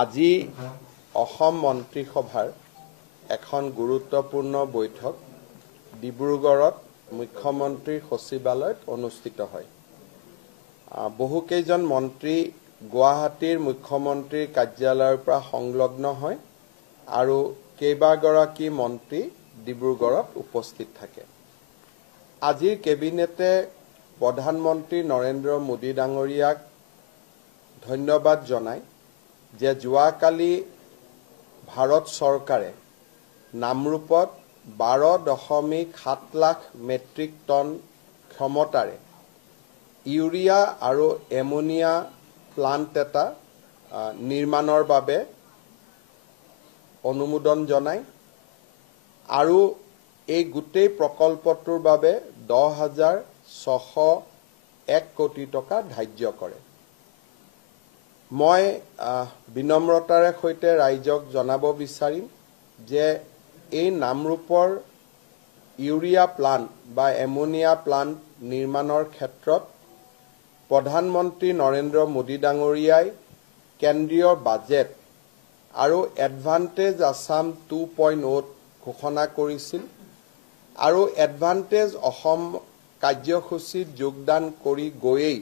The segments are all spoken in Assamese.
আজি অসম মন্ত্ৰীসভাৰ এখন গুৰুত্বপূৰ্ণ বৈঠক ডিব্ৰুগড়ত মুখ্যমন্ত্ৰীৰ সচিবালয়ত অনুষ্ঠিত হয়। বহুকেইজন মন্ত্ৰী গুৱাহাটীৰ মুখ্যমন্ত্ৰীৰ কাৰ্যালয়ৰ পৰা সংলগ্ন হয় আৰু কেইবাগৰাকী মন্ত্ৰী ডিব্ৰুগড়ত উপস্থিত থাকে। আজিৰ কেবিনেটে প্ৰধানমন্ত্ৰী নৰেন্দ্ৰ মোদী ডাঙৰীয়াক ধন্যবাদ জনায় যে যোৱাকালি ভাৰত চৰকাৰে নামৰূপত 12.7 লাখ মেট্ৰিক টন ক্ষমতাৰে ইউৰিয়া আৰু এমোনিয়া প্লান্ট এটা নিৰ্মাণৰ বাবে অনুমোদন জনায় আৰু এই গোটেই প্ৰকল্পটোৰ বাবে 10,601 কোটি টকা ধাৰ্য কৰে। মই বিনম্ৰতাৰে সৈতে ৰাইজক জনাব বিচাৰিম যে এই নামৰূপৰ ইউৰিয়া প্লান্ট বা এমোনিয়া প্লান্ট নিৰ্মাণৰ ক্ষেত্ৰত প্ৰধানমন্ত্ৰী নৰেন্দ্ৰ মোদী ডাঙৰীয়াই কেন্দ্ৰীয় বাজেট আৰু এডভান্টেজ আসাম 2.0 ঘোষণা কৰিছিল আৰু এডভান্টেজ অসম কাৰ্যসূচীত যোগদান কৰি গৈয়েই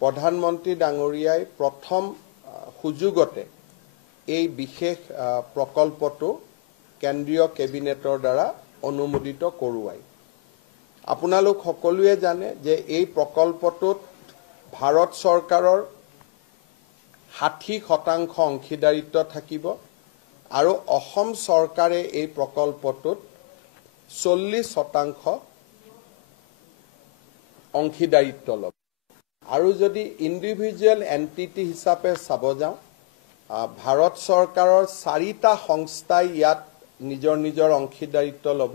প্ৰধানমন্ত্ৰী ডাঙৰীয়াই প্ৰথম সুযোগতে এই বিশেষ প্ৰকল্পটো কেন্দ্ৰীয় কেবিনেটৰ দ্বাৰা অনুমোদিত কৰোৱায়। আপোনালোক সকলোৱে জানে যে এই প্ৰকল্পটোত ভাৰত চৰকাৰৰ 60% অংশীদাৰিত্ব থাকিব আৰু অসম চৰকাৰে এই প্ৰকল্পটোত 40% অংশীদাৰিত্ব ল'ব। আৰু যদি ইণ্ডিভিজুৱেল এণ্টিটি হিচাপে চাব যাওঁ, ভাৰত চৰকাৰৰ 4টা সংস্থাই ইয়াত নিজৰ নিজৰ অংশীদাৰিত্ব ল'ব।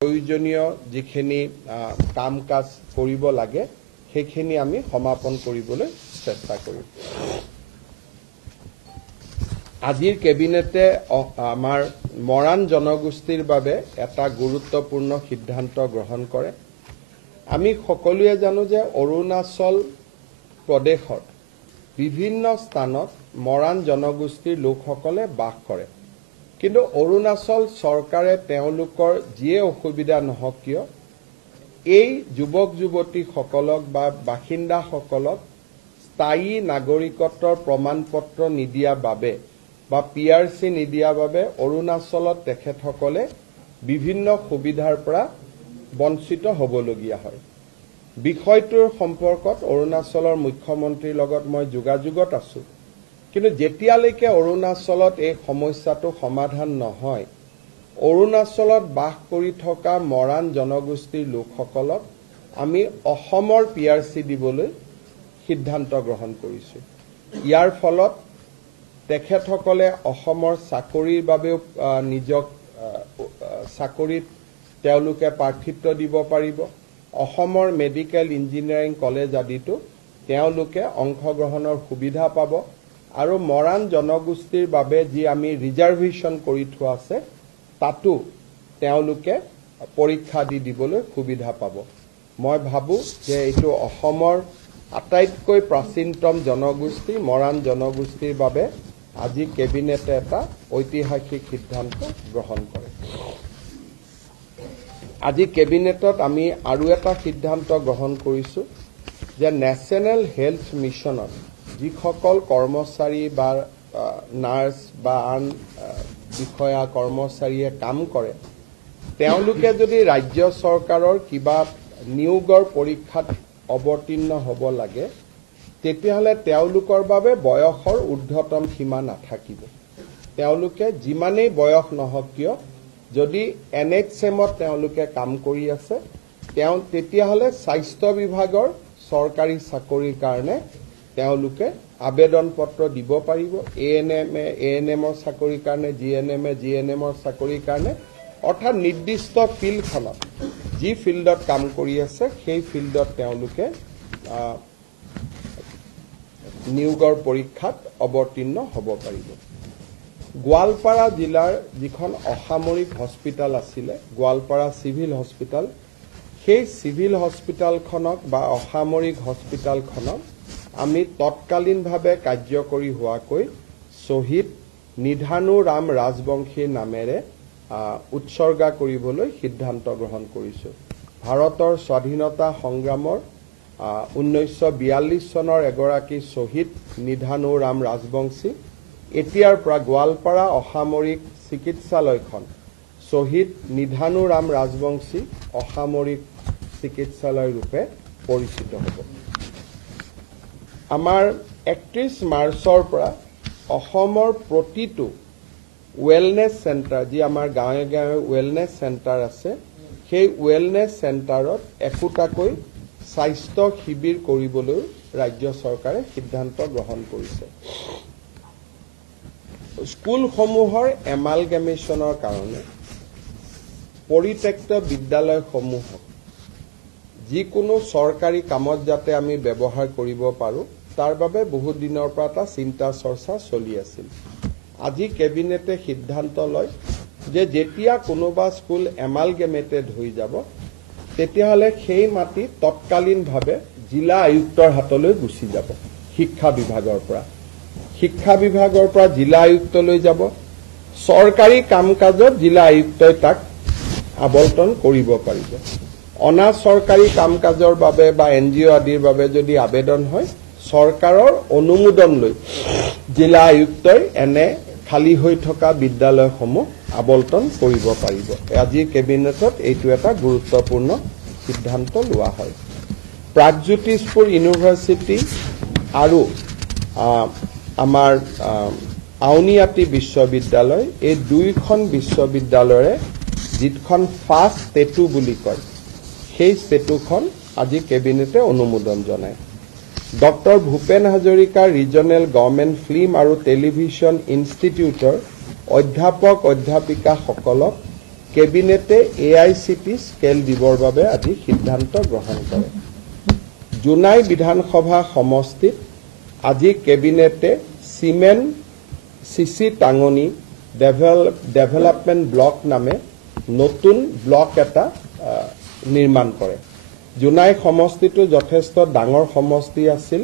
প্ৰয়োজনীয় যিখিনি কাম কাজ কৰিব লাগে সেইখিনি আমি সমাপন কৰিবলৈ চেষ্টা কৰিম। আজিৰ কেবিনেটে আমাৰ মৰাণ জনগোষ্ঠীৰ বাবে এটা গুৰুত্বপূৰ্ণ সিদ্ধান্ত গ্ৰহণ কৰে। আমি সকলোৱে জানো যে অৰুণাচল প্ৰদেশৰ বিভিন্ন স্থানত মৰাণ জনগোষ্ঠীৰ লোকসকলে বাস কৰে, কিন্তু অৰুণাচল চৰকাৰে তেওঁলোকৰ যিয়ে অসুবিধা নহওক কিয় এই যুৱক যুৱতীসকলক বা বাসিন্দাসকলক স্থায়ী নাগৰিকত্বৰ প্ৰমাণপত্ৰ নিদিয়া বাবে বা PRC নিদিয়া বাবে অৰুণাচলত তেখেতসকলে বিভিন্ন সুবিধাৰ পৰা বঞ্চিত হ'বলগীয়া হয়। বিষয়টোৰ সম্পৰ্কত অৰুণাচলৰ মুখ্যমন্ত্ৰীৰ লগত মই যোগাযোগত আছো, কিন্তু যেতিয়ালৈকে অৰুণাচলত এই সমস্যাটো সমাধান নহয়, অৰুণাচলত বাস কৰি থকা মৰাণ জনগোষ্ঠীৰ লোকসকলক আমি অসমৰ PRC দিবলৈ সিদ্ধান্ত গ্ৰহণ কৰিছো। ইয়াৰ ফলত তেখেতসকলে অসমৰ চাকৰিৰ বাবেও নিজক চাকৰিত তেওঁলোকে প্ৰাৰ্থিত্ব দিব পাৰিব। অসমৰ মেডিকেল ইঞ্জিনিয়াৰিং কলেজ আদিতো তেওঁলোকে অংশগ্ৰহণৰ সুবিধা পাব আৰু মৰাণ জনগোষ্ঠীৰ বাবে যি আমি ৰিজাৰ্ভেশ্যন কৰি থোৱা আছে তাতো তেওঁলোকে পৰীক্ষা দিবলৈ সুবিধা পাব। মই ভাবো যে এইটো অসমৰ আটাইতকৈ প্ৰাচীনতম জনগোষ্ঠী মৰাণ জনগোষ্ঠীৰ বাবে আজি কেবিনেটে এটা ঐতিহাসিক সিদ্ধান্ত গ্ৰহণ কৰে। আজি কেবিনেটত আমি আৰু এটা সিদ্ধান্ত গ্ৰহণ কৰিছো যে নেশ্যনেল হেল্থ মিছনত যিসকল কৰ্মচাৰী বা নাৰ্ছ বা আন বিষয়া কৰ্মচাৰীয়ে কাম কৰে, তেওঁলোকে যদি ৰাজ্য চৰকাৰৰ কিবা নিয়োগৰ পৰীক্ষাত অৱতীৰ্ণ হ'ব লাগে তেতিয়াহ'লে তেওঁলোকৰ বাবে বয়সৰ ঊৰ্ধ্বতম সীমা নাথাকিব। তেওঁলোকে যিমানেই বয়স নহওক কিয় যদি NHMত তেওঁলোকে কাম কৰি আছে তেতিয়াহলে স্বাস্থ্য বিভাগৰ চৰকাৰী চাকৰিৰ কাৰণে তেওঁলোকে আবেদন পত্ৰ দিব পাৰিব ANMৰ চাকৰিৰ কাৰণে GNMৰ চাকৰিৰ কাৰণে অৰ্থাৎ নিৰ্দিষ্ট ফিল্ডখনত যি ফিল্ডত কাম কৰি আছে সেই ফিল্ডত তেওঁলোকে নিয়োগৰ পৰীক্ষাত অৱতীৰ্ণ হ'ব পাৰিব গোৱালপাৰা জিলাৰ যিখন অসামৰিক হস্পিটাল আছিল গোৱালপাৰা সিভিল হস্পিটাল সেই সিভিল হস্পিটালখনক বা অসামৰিক হস্পিটালখনক আমি তৎকালীনভাৱে কাৰ্যকৰী হোৱাকৈ শহীদ নিধানু ৰাম ৰাজবংশীৰ নামেৰে উৎসৰ্গা কৰিবলৈ সিদ্ধান্ত গ্ৰহণ কৰিছো ভাৰতৰ স্বাধীনতা সংগ্ৰামৰ 1942 চনৰ এগৰাকী শহীদ নিধানু ৰাম ৰাজবংশী এতিয়াৰ পৰা গোৱালপাৰা অসামৰিক চিকিৎসালয়খন শহীদ নিধানু ৰাম ৰাজবংশী অসামৰিক চিকিৎসালয় ৰূপে পৰিচিত হ'ব আমাৰ 31 মাৰ্চৰ পৰা অসমৰ প্ৰতিটো ওয়েলনেস সেন্টাৰ যি আমাৰ গাঁৱে গাঁৱে ওয়েলনেস সেন্টাৰ আছে সেই ওয়েলনেস সেন্টাৰত একোটাকৈ স্বাস্থ্য শিবিৰ কৰিবলৈ ৰাজ্য চৰকাৰে সিদ্ধান্ত গ্ৰহণ কৰিছে স্কুলসমূহৰ এমালগেমেশ্যনৰ কাৰণে পৰিত্যক্ত বিদ্যালয়সমূহক যিকোনো চৰকাৰী কামত যাতে আমি ব্যৱহাৰ কৰিব পাৰো তাৰ বাবে বহু দিনৰ পৰা এটা চিন্তা চৰ্চা চলি আছিল আজি কেবিনেটে সিদ্ধান্ত লয় যে যেতিয়া কোনোবা স্কুল এমালগেমেটেড হৈ যাব তেতিয়াহলে সেই মাটি তৎকালীনভাৱে জিলা আয়ুক্তৰ হাতলৈ গুচি যাব শিক্ষা বিভাগৰ পৰা জিলা আয়ুক্তলৈ যাব চৰকাৰী কাম-কাজত জিলা আয়ুক্তই তাক আবণ্টন কৰিব পাৰিব অনা চৰকাৰী কাম-কাজৰ বাবে বা NGO আদিৰ বাবে যদি আবেদন হয় চৰকাৰৰ অনুমোদন লৈ জিলা আয়ুক্তই এনে খালি হৈ থকা বিদ্যালয়সমূহ আবণ্টন কৰিব পাৰিব আজি কেবিনেটত এইটো এটা গুৰুত্বপূৰ্ণ সিদ্ধান্ত লোৱা হয় প্ৰাগজ্যোতিষপুৰ ইউনিভাৰ্চিটি আৰু আমাৰ আউনিআটি বিশ্ববিদ্যালয় এই দুইখন বিশ্ববিদ্যালয়ৰে যিখন ফাৰ্ষ্ট টেটু বুলি কয় সেই টেটুখন আজি কেবিনেটে অনুমোদন জনায় doctor Bhupen Hazarika regional government film আৰু টেলিভিছন ইনষ্টিটিউটৰ অধ্যাপক অধ্যাপিকাসকলক কেবিনেটে AICT স্কেল দিবৰ বাবে আজি সিদ্ধান্ত গ্ৰহণ কৰে জুনাই বিধানসভা সমষ্টিত আজি কেবিনেটে সিমেন চিচি টাঙনি ডেভেলপমেণ্ট ব্লক নামে নতুন ব্লক এটা নিৰ্মাণ কৰে জুনাই সমষ্টিটো যথেষ্ট ডাঙৰ সমষ্টি আছিল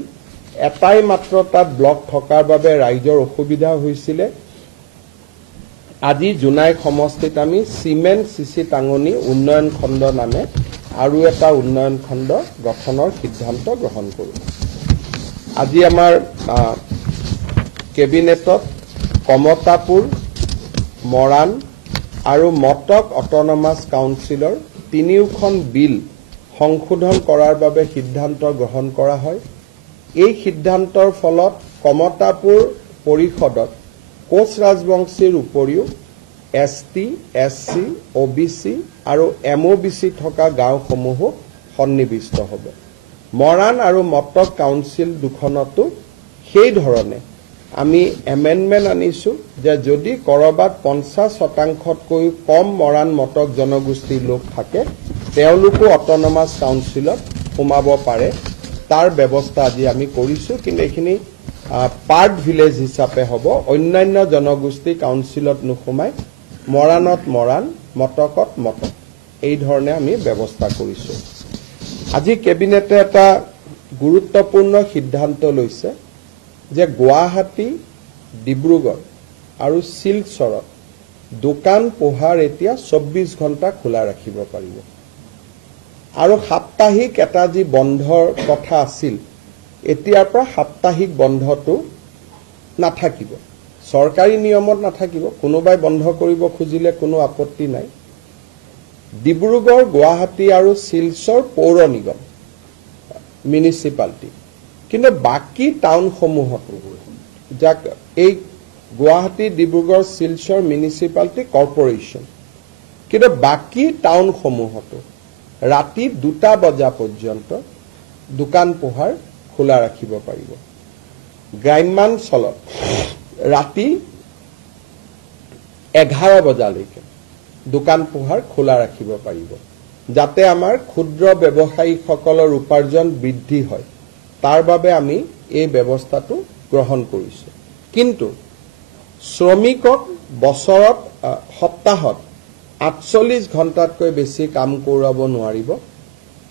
এটাই মাত্ৰ তাত ব্লক থকাৰ বাবে ৰাইজৰ অসুবিধা হৈছিল আজি জুনাই সমষ্টিত আমি সিমেন্ট চিচি টাঙনি উন্নয়ন খণ্ড নামে আৰু এটা উন্নয়ন খণ্ড গঠনৰ সিদ্ধান্ত গ্ৰহণ কৰোঁ আজি আমাৰ কেবিনেটত কমতাপুৰ মৰাণ আৰু মটক অটনমাস কাউন্সিলৰ তিনিওখন বিল সংশোধন কৰাৰ বাবে সিদ্ধান্ত গ্ৰহণ কৰা হয় এই সিদ্ধান্তৰ ফলত কমতাপুৰ পৰিষদত কোচ ৰাজবংশীৰ উপৰিও ST SC OBC আৰু MOBC থকা গাঁওসমূহ সন্নিবিষ্ট হ'ব মৰাণ আৰু মটক কাউন্সিল দুখনতো সেই ধৰণে আমি এমেন্ডমেন্ট আনিছো যে যদি কৰবাত 50%তকৈ কম মৰাণ মটক জনগোষ্ঠীৰ লোক থাকে তেওঁলোকো অটনমাস কাউন্সিলত সোমাব পাৰে তাৰ ব্যৱস্থা আজি আমি কৰিছো কিন্তু এখিনি পাৰ্ট ভিলেজ হিচাপে হ'ব অন্যান্য জনগোষ্ঠী কাউন্সিলত নুসুমাই মৰাণত মৰাণ মটকত মটক এই ধৰণে আমি ব্যৱস্থা কৰিছো আজি কেবিনেটে এটা গুৰুত্বপূৰ্ণ সিদ্ধান্ত লৈছে যে গুৱাহাটী ডিব্ৰুগড় আৰু শিলচৰত দোকান পোহাৰ এতিয়া 24 ঘণ্টা খোলা ৰাখিব পাৰিব আৰু সাপ্তাহিক এটা যি বন্ধৰ কথা আছিল এতিয়াৰ পৰা সাপ্তাহিক বন্ধটো নাথাকিব চৰকাৰী নিয়মত নাথাকিব কোনোবাই বন্ধ কৰিব খুজিলে কোনো আপত্তি নাই ডিব্ৰুগড় গুৱাহাটী আৰু শিলচৰ পৌৰ নিগম মিউনিচিপালিটি কিন্তু বাকি টাউনসমূহত যাক এই গুৱাহাটী ডিব্ৰুগড় শিলচৰ মিউনিচিপালিটি কৰ্পোৰেচন কিন্তু বাকি টাউনসমূহতো ৰাতি 2টা বজা পৰ্যন্ত দোকান পোহাৰ খোলা ৰাখিব পাৰিব গ্ৰাম্যাঞ্চলত ৰাতি 11 বজালৈকে দোকান পোহাৰ খোলা ৰাখিব পাৰিব যাতে আমাৰ ক্ষুদ্ৰ ব্যৱসায়ীসকলৰ উপাৰ্জন বৃদ্ধি হয় তাৰ বাবে আমি এই ব্যৱস্থাটো গ্ৰহণ কৰিছো কিন্তু শ্ৰমিকক বছৰত সপ্তাহত 48 ঘণ্টাতকৈ বেছি কাম কৰাব নোৱাৰিব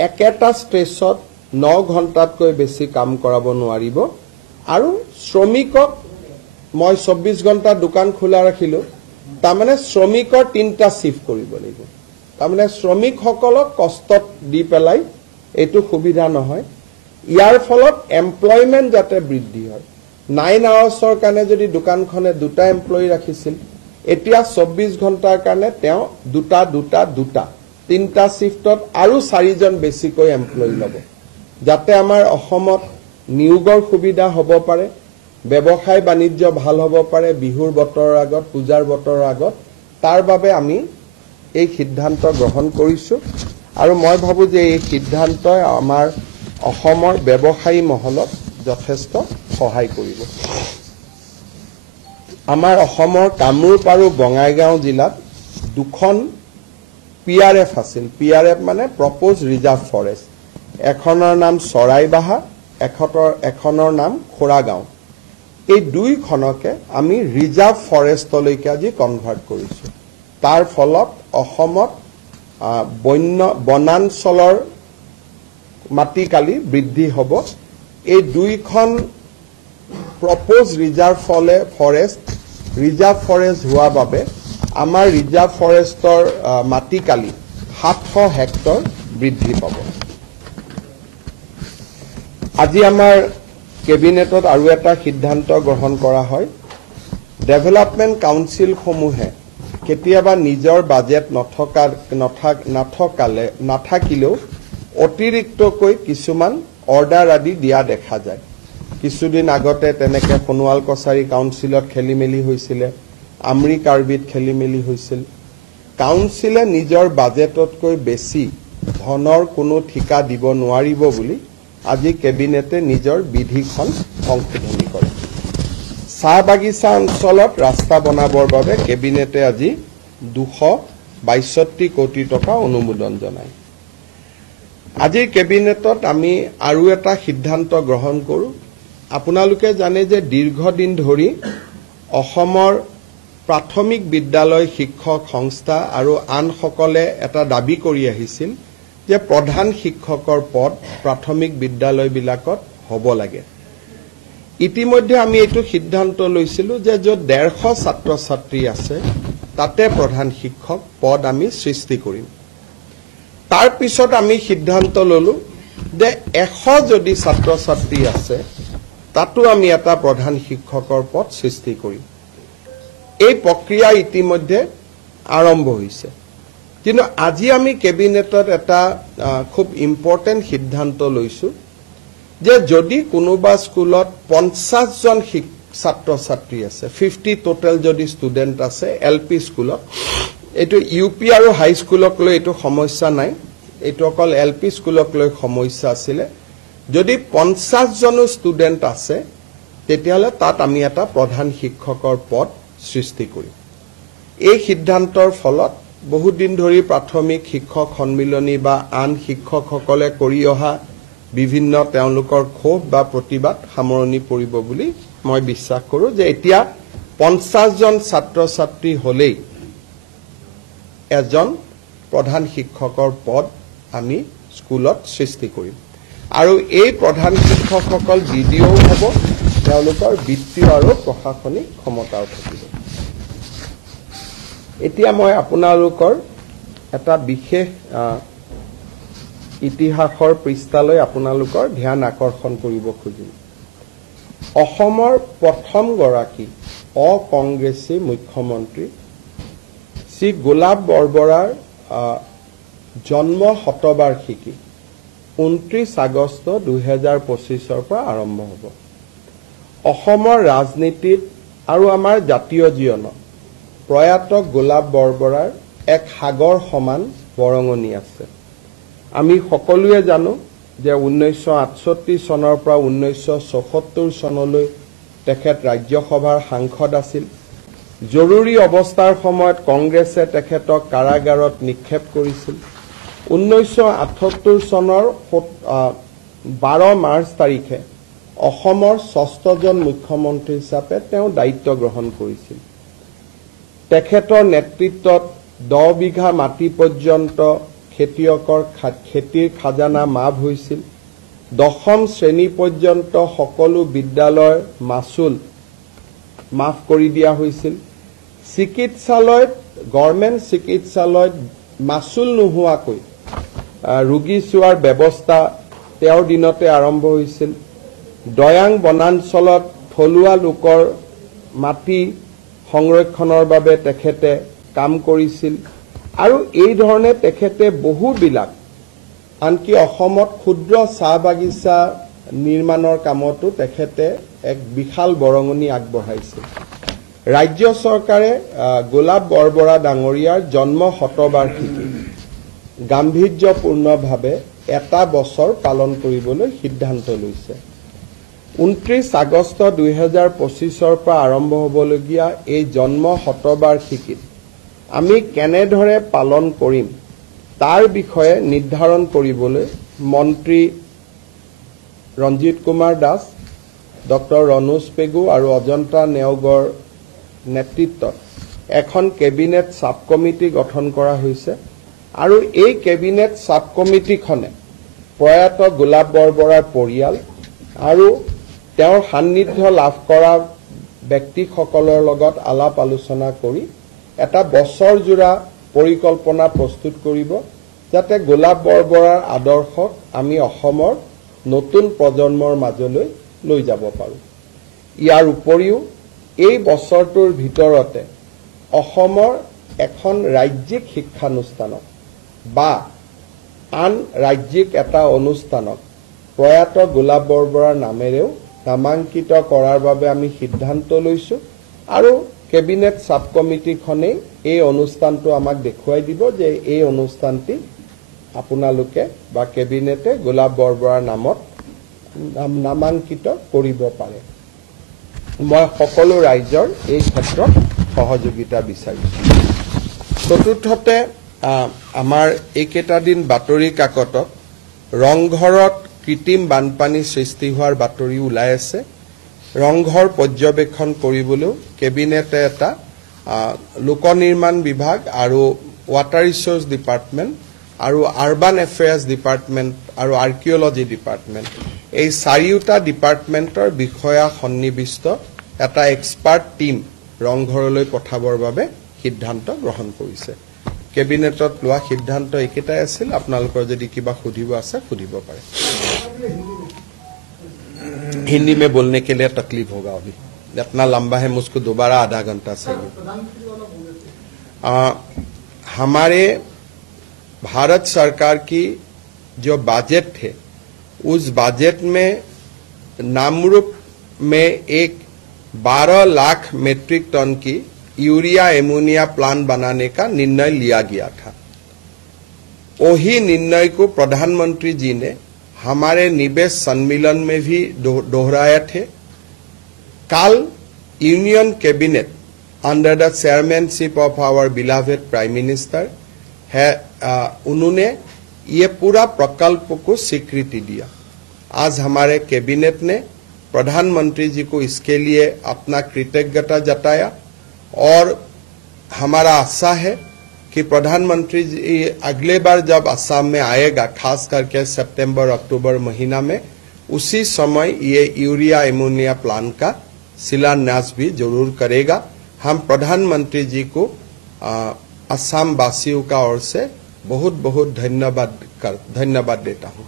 একেটা ষ্ট্ৰেচত 9 ঘণ্টাতকৈ বেছি কাম কৰাব নোৱাৰিব আৰু শ্ৰমিকক মই 24 ঘণ্টা দোকান খোলা ৰাখিলো তাৰমানে শ্ৰমিকৰ 3টা শিফট কৰিব লাগিব তাৰমানে শ্ৰমিকসকলক কষ্টত দি পেলাই এটো সুবিধা নহয় ইয়াৰ ফলত এমপ্লয়মেন্ট যাতে বৃদ্ধি হয় 9 আৱাৰ্ছৰ কাৰণে যদি দোকানখনে 2টা এমপ্লয়ী ৰাখিছিল এতিয়া 24 ঘণ্টাৰ কাৰণে তেওঁ 2টা 3টা শিফটত আৰু 4জন বেছিকৈ এমপ্লয়ী ল'ব যাতে আমাৰ অসমত নিয়োগৰ সুবিধা হ'ব পাৰে ব্যৱসায় বাণিজ্য ভাল হ'ব পাৰে বিহুৰ বতৰৰ আগত পূজাৰ বতৰৰ আগত তাৰ বাবে আমি এই সিদ্ধান্ত গ্ৰহণ কৰিছো আৰু মই ভাবো যে এই সিদ্ধান্তই আমাৰ অসমৰ ব্যৱসায়ী মহলত যথেষ্ট সহায় কৰিব আমাৰ অসমৰ কামৰূপ আৰু বঙাইগাঁও জিলাত দুখন পিআৰএফ আছিল পিআৰএফ মানে প্ৰপ'জ ৰিজাৰ্ভ ফৰেষ্ট এখনৰ নাম চৰাইবাহা এখনৰ নাম খোৰাগাঁও এই দুইখনকে আমি ৰিজাৰ্ভ ফৰেষ্টলৈকে আজি কনভাৰ্ট কৰিছো তাৰ ফলত অসমত বনাঞ্চলৰ মাটিকালি বৃদ্ধি হ'ব এই দুইখন প্ৰপ'জ ৰিজাৰ্ভ ফৰেষ্ট হোৱা বাবে আমাৰ ৰিজাৰ্ভ ফৰেষ্টৰ মাটিকালি 700 হেক্টৰ বৃদ্ধি পাব আজি আমাৰ কেবিনেটত আৰু এটা সিদ্ধান্ত গ্ৰহণ কৰা হয় ডেভেলপমেন্ট কাউন্সিল সমূহে কেতিয়াবা নিজৰ বাজেট নাথাকিলেও অতিৰিক্তকৈ কিছুমান অৰ্ডাৰ আদি দিয়া দেখা যায় কিছুদিন আগতে তেনেকে সোণোৱাল কছাৰী কাউন্সিলত খেলিমেলি হৈছিল আমৰি কাৰ্বিত খেলিমেলি হৈছিল কাউন্সিলে নিজৰ বাজেটতকৈ বেছি ধনৰ কোনো ঠিকা দিব নোৱাৰিব বুলি আজি কেবিনেটে নিজৰ বিধিখন সংশোধনী কৰে চাহ বাগিচা অঞ্চলত ৰাস্তা বনাবৰ বাবে কেবিনেটে আজি 262 কোটি টকা অনুমোদন জনায় আজি কেবিনেটত আমি আৰু এটা সিদ্ধান্ত গ্ৰহণ কৰো আপোনালোকে জানে যে দীৰ্ঘদিন ধৰি অসমৰ প্ৰাথমিক বিদ্যালয় শিক্ষক সংস্থা আৰু আনসকলে এটা দাবী কৰি আহিছিল যে প্ৰধান শিক্ষকৰ পদ প্ৰাথমিক বিদ্যালয়বিলাকত হ'ব লাগে ইতিমধ্যে আমি এইটো সিদ্ধান্ত লৈছিলো যে য'ত 150 ছাত্ৰ ছাত্ৰী আছে তাতে প্ৰধান শিক্ষক পদ আমি সৃষ্টি কৰিম তাৰ পিছত আমি সিদ্ধান্ত ললো যে 100 যদি ছাত্ৰ ছাত্ৰী আছে তাতো আমি এটা প্ৰধান শিক্ষকৰ পদ সৃষ্টি কৰিম এই প্ৰক্ৰিয়া ইতিমধ্যে আৰম্ভ হৈছে কিন্তু আজি আমি কেবিনেটত এটা খুব ইম্পৰ্টেন্ট সিদ্ধান্ত লৈছো যে যদি কোনোবা স্কুলত 50 জন ছাত্ৰ ছাত্ৰী আছে 50 টোটাল যদি ষ্টুডেন্ট আছে এলপি স্কুলত এটো ইউপি আৰু হাই স্কুলক লৈ এটো সমস্যা নাই এটো অকল এলপি স্কুলক লৈ সমস্যা আছিল যদি 50 জন ষ্টুডেন্ট আছে তেতিয়ালে তাত আমি এটা প্ৰধান শিক্ষকৰ পদ সৃষ্টি কৰিম এই সিদ্ধান্তৰ ফলত বহুত দিন ধৰি প্ৰাথমিক শিক্ষক সন্মিলনী বা আন শিক্ষকসকলে কৰি অহা বিভিন্ন তেওঁলোকৰ ক্ষোভ বা প্ৰতিবাদ সামৰণি পৰিব বুলি মই বিশ্বাস কৰো যে এতিয়া 50 জন ছাত্ৰ ছাত্ৰী হলেই এজন প্ৰধান শিক্ষকৰ পদ আমি স্কুলত সৃষ্টি কৰিম আৰু এই প্ৰধান শিক্ষকসকল ডিডিও হ'ব তেওঁলোকৰ বিত্তীয় আৰু প্ৰশাসনিক ক্ষমতাও থাকিব এতিয়া মই আপোনালোকৰ এটা বিশেষ ইতিহাসৰ পৃষ্ঠালৈ আপোনালোকৰ ধ্যান আকৰ্ষণ কৰিব খুজিম অসমৰ প্ৰথম গৰাকী অকংগ্ৰেছী মুখ্যমন্ত্ৰী শ্ৰী গোলাপ বৰবৰাৰ জন্ম শতবাৰ্ষিকী 29 আগষ্ট 2025 পৰা আৰম্ভ হ'ব অসমৰ ৰাজনীতিত আৰু আমাৰ জাতীয় জীৱনত প্ৰয়াত গোলাপ বৰবৰাৰ এক সাগৰ সমান বৰঙণি আছে। আমি সকলোৱে জানো যে 1968 চনৰ পৰা 1974 চনলৈ তেখেত ৰাজ্যসভাৰ সাংসদ আছিল। জৰুৰী অৱস্থাৰ সময়ত কংগ্ৰেছে তেখেতক কাৰাগাৰত নিক্ষেপ কৰিছিল। 1978 চনৰ 12 মাৰ্চ তাৰিখে অসমৰ 6জন মুখ্যমন্ত্ৰী হিচাপে তেওঁ দায়িত্ব গ্ৰহণ কৰিছিল। তেখেতৰ নেতৃত্বত 10 বিঘা মাটি পৰ্যন্ত খেতিয়কৰ খেতিৰ খাজানা মাফ হৈছিল। 10ম শ্ৰেণী পৰ্যন্ত সকলো বিদ্যালয়ৰ মাচুল মাফ কৰি দিয়া হৈছিল। চিকিৎসালয়ত গভৰ্ণমেণ্ট চিকিৎসালয়ত মাচুল নোহোৱাকৈ ৰোগী চোৱাৰ ব্যৱস্থা তেওঁৰ দিনতে আৰম্ভ হৈছিল। দয়াং বনাঞ্চলত থলুৱা লোকৰ মাটি সংৰক্ষণৰ বাবে তেখেতে কাম কৰিছিল আৰু এই ধৰণে তেখেতে বহুবিলাক আনকি অসমত ক্ষুদ্ৰ চাহ বাগিচা নিৰ্মাণৰ কামতো তেখেতে এক বিশাল বৰঙণি আগবঢ়াইছিল। ৰাজ্য চৰকাৰে গোলাপ বৰবৰা ডাঙৰীয়াৰ জন্ম শতবাৰ্ষিকী গাম্ভীৰ্যপূৰ্ণভাৱে এটা বছৰ পালন কৰিবলৈ সিদ্ধান্ত লৈছে। 29 আগষ্ট 2025 পৰা আৰম্ভ হ'বলগীয়া এই জন্ম শতবাৰ্ষিকীত আমি কেনেদৰে পালন কৰিম তাৰ বিষয়ে নিৰ্ধাৰণ কৰিবলৈ মন্ত্ৰী ৰঞ্জিত কুমাৰ দাস, ডক্টৰ ৰনোজ পেগু আৰু অজন্তা নেওগৰ নেতৃত্বত এখন কেবিনেট সাব কমিটি গঠন কৰা হৈছে আৰু এই কেবিনেট সাব কমিটিখনে প্ৰয়াত গোলাপ বৰবৰাৰ পৰিয়াল আৰু তেওঁৰ সান্নিধ্য লাভ কৰা ব্যক্তিসকলৰ লগত আলাপ আলোচনা কৰি এটা বছৰজোৰা পৰিকল্পনা প্ৰস্তুত কৰিব যাতে গোলাপ বৰবৰাৰ আদৰ্শক আমি অসমৰ নতুন প্ৰজন্মৰ মাজলৈ লৈ যাব পাৰোঁ। ইয়াৰ উপৰিও এই বছৰটোৰ ভিতৰতে অসমৰ এখন ৰাজ্যিক শিক্ষানুষ্ঠানক বা আন ৰাজ্যিক এটা অনুষ্ঠানক প্ৰয়াত গোলাপ বৰবৰাৰ নামেৰেও নামাঙ্কিত কৰাৰ বাবে আমি সিদ্ধান্ত লৈছো আৰু কেবিনেট সাব কমিটিখনে এই অনুষ্ঠানটো আমাক দেখুৱাই দিব যে এই অনুষ্ঠানটি আপোনালোকে বা কেবিনেটে গোলাপ বৰবৰাৰ নামত নামাঙ্কিত কৰিব পাৰে। মই সকলো ৰাইজৰ এই ক্ষেত্ৰত সহযোগিতা বিচাৰিছো। চতুৰ্থতে আমাৰ এইকেইটা দিন বাতৰি কাকতত ৰংঘৰত কৃত্ৰিম বানপানী সৃষ্টি হোৱাৰ বাতৰি ওলাই আছে। ৰংঘৰ পৰ্যবেক্ষণ কৰিবলৈও কেবিনেটে এটা লোক নিৰ্মাণ বিভাগ আৰু ৱাটাৰ ৰিচোৰ্চ ডিপাৰ্টমেণ্ট আৰু আৰবান এফেয়াৰ্ছ ডিপাৰ্টমেণ্ট আৰু আৰ্কিঅলজি ডিপাৰ্টমেণ্ট এই চাৰিওটা ডিপাৰ্টমেণ্টৰ বিষয়া সন্নিবিষ্ট এটা এক্সপাৰ্ট টিম ৰংঘৰলৈ পঠাবৰ বাবে সিদ্ধান্ত গ্ৰহণ কৰিছে। কেবিনেটত লোৱা সিদ্ধান্ত একেটাই আছিল। আপোনালোকৰ যদি কিবা সুধিব আছে সুধিব পাৰে। हिंदी में बोलने के लिए तकलीफ होगा, अभी इतना लंबा है, मुझको दोबारा आधा घंटा चाहिए। हमारे भारत सरकार की जो बजट थे उस बजट में नामरूप में एक 12 लाख मेट्रिक टन की यूरिया एमोनिया प्लांट बनाने का निर्णय लिया गया था। वही निर्णय को प्रधानमंत्री जी ने हमारे निवेश सम्मेलन में भी दोहराया थे। कल union cabinet under the chairmanship of our beloved prime minister है, उन्होंने ये पूरा प्रकल्प को स्वीकृति दिया। आज हमारे कैबिनेट ने प्रधानमंत्री जी को इसके लिए अपना कृतज्ञता जताया और हमारा आशा है कि प्रधानमंत्री जी अगले बार जब असम में आएगा, खास करके सितंबर अक्टूबर महीना में, उसी समय ये यूरिया एमोनिया प्लांट का शिलान्यास भी जरूर करेगा। हम प्रधानमंत्री जी को असम वासियों का ओर से बहुत बहुत धन्यवाद देता हूँ।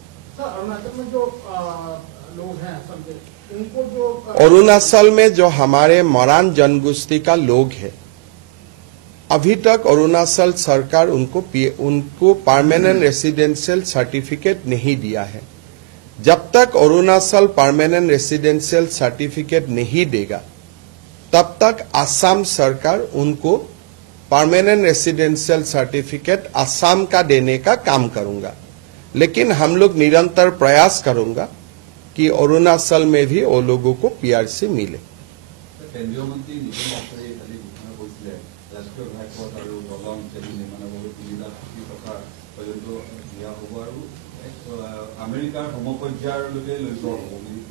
अरुणाचल में जो हमारे मरान जनगोष्ठी का लोग है, अभी तक अरुणाचल सरकार उनको परमानेंट रेसिडेंशियल सर्टिफिकेट नहीं दिया है। जब तक अरुणाचल परमानेंट रेसिडेंशियल सर्टिफिकेट नहीं देगा तब तक असम सरकार उनको परमानेंट रेसिडेंशियल सर्टिफिकेट असम का देने का काम करूंगा, लेकिन हम लोग निरंतर प्रयास करूंगा कि अरुणाचल में भी वो लोगों को पीआरसी मिले। केंद्रीय मंत्री नितिन गडकरी কালি ঘোষণা কৰিছিলে ৰাষ্ট্ৰীয় ঘাইপথ আৰু দলং ইত্যাদি নিৰ্মাণৰ বাবে 3 লাখ কোটি টকা পৰ্যন্ত দিয়া হ'ব আৰু আমেৰিকাৰ সমপৰ্যায়লৈকে লৈ যোৱা হ'ব বুলি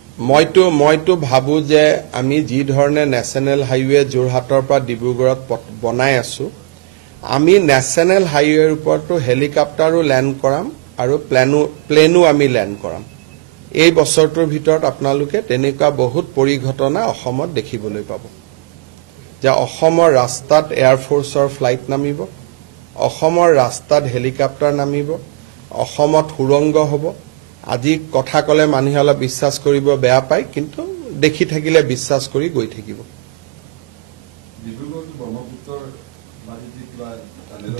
মইতো ভাবো যে আমি যি ধৰণে নেশ্যনেল হাইৱে যোৰহাটৰ পৰা ডিব্ৰুগড়ত বনাই আছো, আমি নেশ্যনেল হাইৱেৰ ওপৰতো হেলিকপ্টাৰো লেণ্ড কৰাম আৰু প্লেনো আমি লেণ্ড কৰাম। এই বছৰটোৰ ভিতৰত আপোনালোকে তেনেকুৱা বহুত পৰিঘটনা অসমত দেখিবলৈ পাব, যে অসমৰ ৰাস্তাত এয়াৰফোৰ্চৰ ফ্লাইট নামিব, অসমৰ ৰাস্তাত হেলিকপ্টাৰ নামিব, অসমত সুৰংগ হ'ব। আজি কথা কলে মানুহে অলপ বিশ্বাস কৰিব বেয়া পায়, কিন্তু দেখি থাকিলে বিশ্বাস কৰি গৈ থাকিব।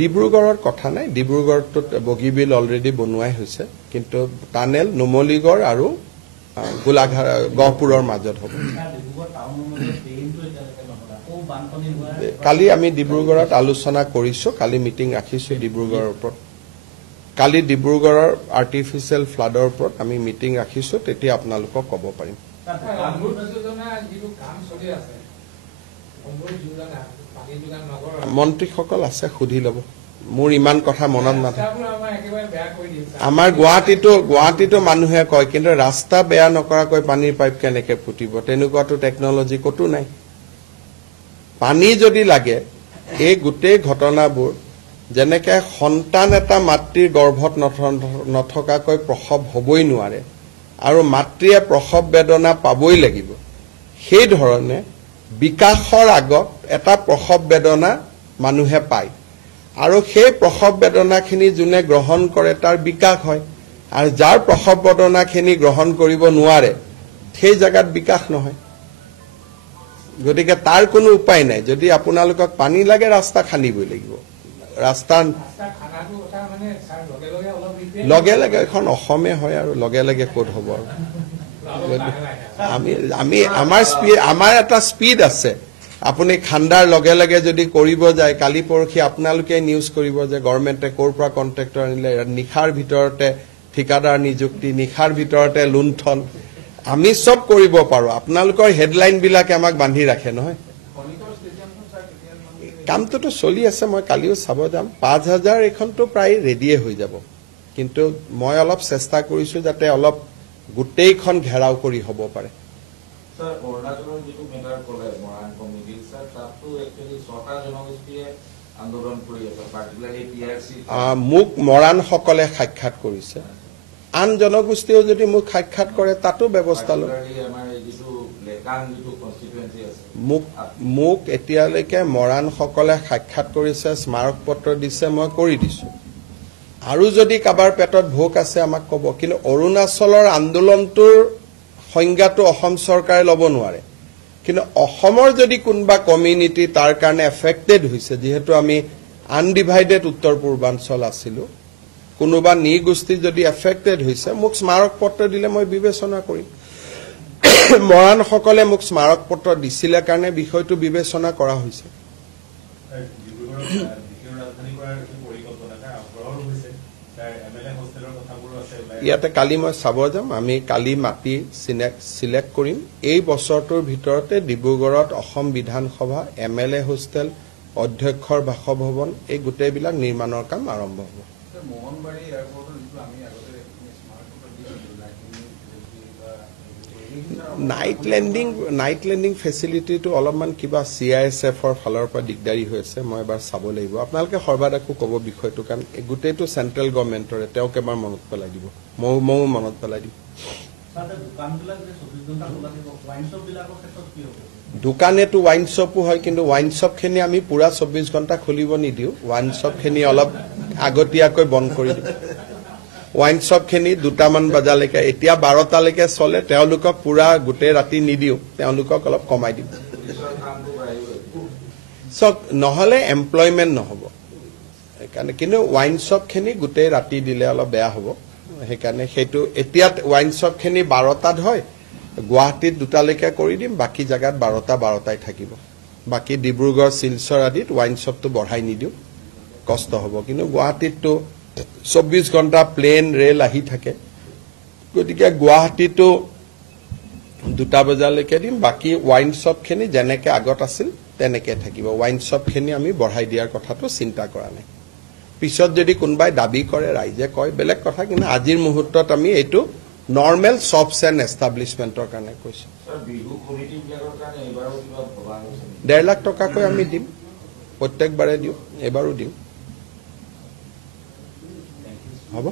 ডিব্ৰুগড়ৰ কথা নাই, ডিব্ৰুগড়টোত বগীবিল অলৰেডি বনোৱাই হৈছে, কিন্তু টানেল নুমলীগড় আৰু গোলাঘাট গহপুৰৰ মাজত হ'ব। কালি আমি ডিব্ৰুগড়ত আলোচনা কৰিছো, কালি মিটিং ৰাখিছো ডিব্ৰুগড়ৰ ওপৰত। কালি ডিব্ৰুগড়ৰ আৰ্টিফিচিয়েল ফ্লাডৰ ওপৰত আমি মিটিং ৰাখিছো, তেতিয়া আপোনালোকক ক'ব পাৰিম। মন্ত্ৰীসকল আছে, সুধি ল'ব, মোৰ ইমান কথা মনত নাথাকে। আমাৰ গুৱাহাটীতো মানুহে কয়, কিন্তু ৰাস্তা বেয়া নকৰাকৈ পানীৰ পাইপ কেনেকে ফুটিব, তেনেকুৱাতো টেকনলজি ক'তো নাই। পানী যদি লাগে, এই গোটেই ঘটনাবোৰ যেনেকে সন্তান এটা মাতৃৰ গৰ্ভত নথকাকৈ প্ৰসৱ হ'বই নোৱাৰে আৰু মাতৃয়ে প্ৰসৱ বেদনা পাবই লাগিব, সেই ধৰণে বিকাশৰ আগত এটা প্ৰসৱ বেদনা মানুহে পায়, আৰু সেই প্ৰসৱ বেদনাখিনি যোনে গ্ৰহণ কৰে তাৰ বিকাশ হয়, আৰু যাৰ প্ৰসৱ বেদনাখিনি গ্ৰহণ কৰিব নোৱাৰে সেই জাগাত বিকাশ নহয়। গতিকে তাৰ কোনো উপায় নাই। যদি আপোনালোকক পানী লাগে, ৰাস্তা খান্দিবই লাগিব। ৰাস্তা লগে লগে এখন অসমে হয়, আৰু লগে লগে ক'ত হ'ব আৰু। আমাৰ এটা স্পীড আছে। আপুনি খান্দাৰ লগে লগে যদি কৰিব যায়, কালি পৰহি আপোনালোকে নিউজ কৰিব যে গভৰ্ণমেণ্টে ক'ৰ পৰা কণ্ট্ৰেক্টৰ আনিলে, নিশাৰ ভিতৰতে ঠিকাদাৰ নিযুক্তি, নিশাৰ ভিতৰতে লুণ্ঠন। আমি চব কৰিব পাৰো, আপোনালোকৰ হেডলাইন বিলাকে আমাক বান্ধি ৰাখে নহয়। কামটোতো চলি আছে, মই কালিও চাব যাম। 5000 এইখনতো প্ৰায় ৰেডিয়ে হৈ যাব, কিন্তু মই অলপ চেষ্টা কৰিছো যাতে অলপ গোটেইখন ঘেৰাও কৰি হ'ব পাৰে। মোক মৰাণসকলে সাক্ষাৎ কৰিছে, আন জনগোষ্ঠীও যদি মোক সাক্ষাৎ কৰে তাতো ব্যৱস্থা লয়। মোক এতিয়ালৈকে মৰাণসকলে সাক্ষাৎ কৰিছে, স্মাৰক পত্ৰ দিছে, মই কৰি দিছো। আৰু যদি কাৰোবাৰ পেটত ভোক আছে আমাক ক'ব, কিন্তু অৰুণাচলৰ আন্দোলনটোৰ সংজ্ঞাটো অসম চৰকাৰে ল'ব নোৱাৰে। কিন্তু অসমৰ যদি কোনোবা কমিউনিটি তাৰ কাৰণে এফেক্টেড হৈছে, যিহেতু আমি আনডিভাইডেড উত্তৰ পূৰ্বাঞ্চল আছিলো, কোনোবা নৃগোষ্ঠী যদি এফেক্টেড হৈছে, মোক স্মাৰক পত্ৰ দিলে মই বিবেচনা কৰিম। মৰাণসকলে মোক স্মাৰক পত্ৰ দিছিলে কাৰণে বিষয়টো বিবেচনা কৰা হৈছে। ইয়াতে কালি মই চাব যাম, আমি কালি মাটি চিলেক্ট কৰিম। এই বছৰটোৰ ভিতৰতে ডিব্ৰুগড়ত অসম বিধানসভা, MLA হোষ্টেল, অধ্যক্ষৰ বাসভৱন, এই গোটেইবিলাক নিৰ্মাণৰ কাম আৰম্ভ হ'ব। নাইট লেণ্ডিং ফেচিলিটিটো অলপমান কিবা CISFৰ ফালৰ পৰা দিগদাৰী হৈ আছে, মই এবাৰ চাব লাগিব। আপোনালোকে সৰ্বাধিকো ক'ব বিষয়টো, কাৰণ গোটেইটো চেণ্ট্ৰেল গভৰ্ণমেণ্টৰে, তেওঁক এবাৰ মনত পেলাই দিব, ময়ো মনত পেলাই দিম। দোকানেতো ৱাইন শ্বপো হয়, কিন্তু ৱাইন শ্বপখিনি আমি পুৰা 24 ঘণ্টা খুলিব নিদিওঁ। ৱাইন শ্বপখিনি অলপ আগতীয়াকৈ বন্ধ কৰি দিওঁ। ৱাইন শ্বপখিনি 2টামান বজালৈকে, এতিয়া 12টালৈকে চলে, তেওঁলোকক পুৰা গোটেই ৰাতি নিদিওঁ, তেওঁলোকক অলপ কমাই দিম। নহ'লে এমপ্লয়মেণ্ট নহ'ব, সেইকাৰণে। কিন্তু ৱাইন শ্বপখিনি গোটেই ৰাতি দিলে অলপ বেয়া হ'ব, সেইকাৰণে সেইটো এতিয়া ৱাইন শ্বপখিনি 12টাত হয়, গুৱাহাটীত 2টালৈকে কৰি দিম, বাকী জেগাত 12টাই থাকিব। বাকী ডিব্ৰুগড় শিলচৰ আদিত ৱাইন শ্বপটো বঢ়াই নিদিওঁ কষ্ট হ'ব কিন্তু গুৱাহাটীততো 24 ঘণ্টা প্লেন ৰেল আহি থাকে গতিকে গুৱাহাটীতো 2টা বজালৈকে দিম বাকী ৱাইন শ্বপখিনি যেনেকৈ আগত আছিল তেনেকৈ থাকিব ৱাইন শ্বপখিনি আমি বঢ়াই দিয়াৰ কথাটো চিন্তা কৰা নাই পিছত যদি কোনোবাই দাবী কৰে ৰাইজে কয় বেলেগ কথা কিন্তু আজিৰ মুহূৰ্তত আমি এইটো নৰ্মেল শ্বপছ এণ্ড এষ্টাব্লিছমেণ্টৰ কাৰণে কৈছোঁ 1.5 লাখ টকাকৈ আমি দিম প্ৰত্যেকবাৰে দিওঁ এইবাৰো দিম হ'ব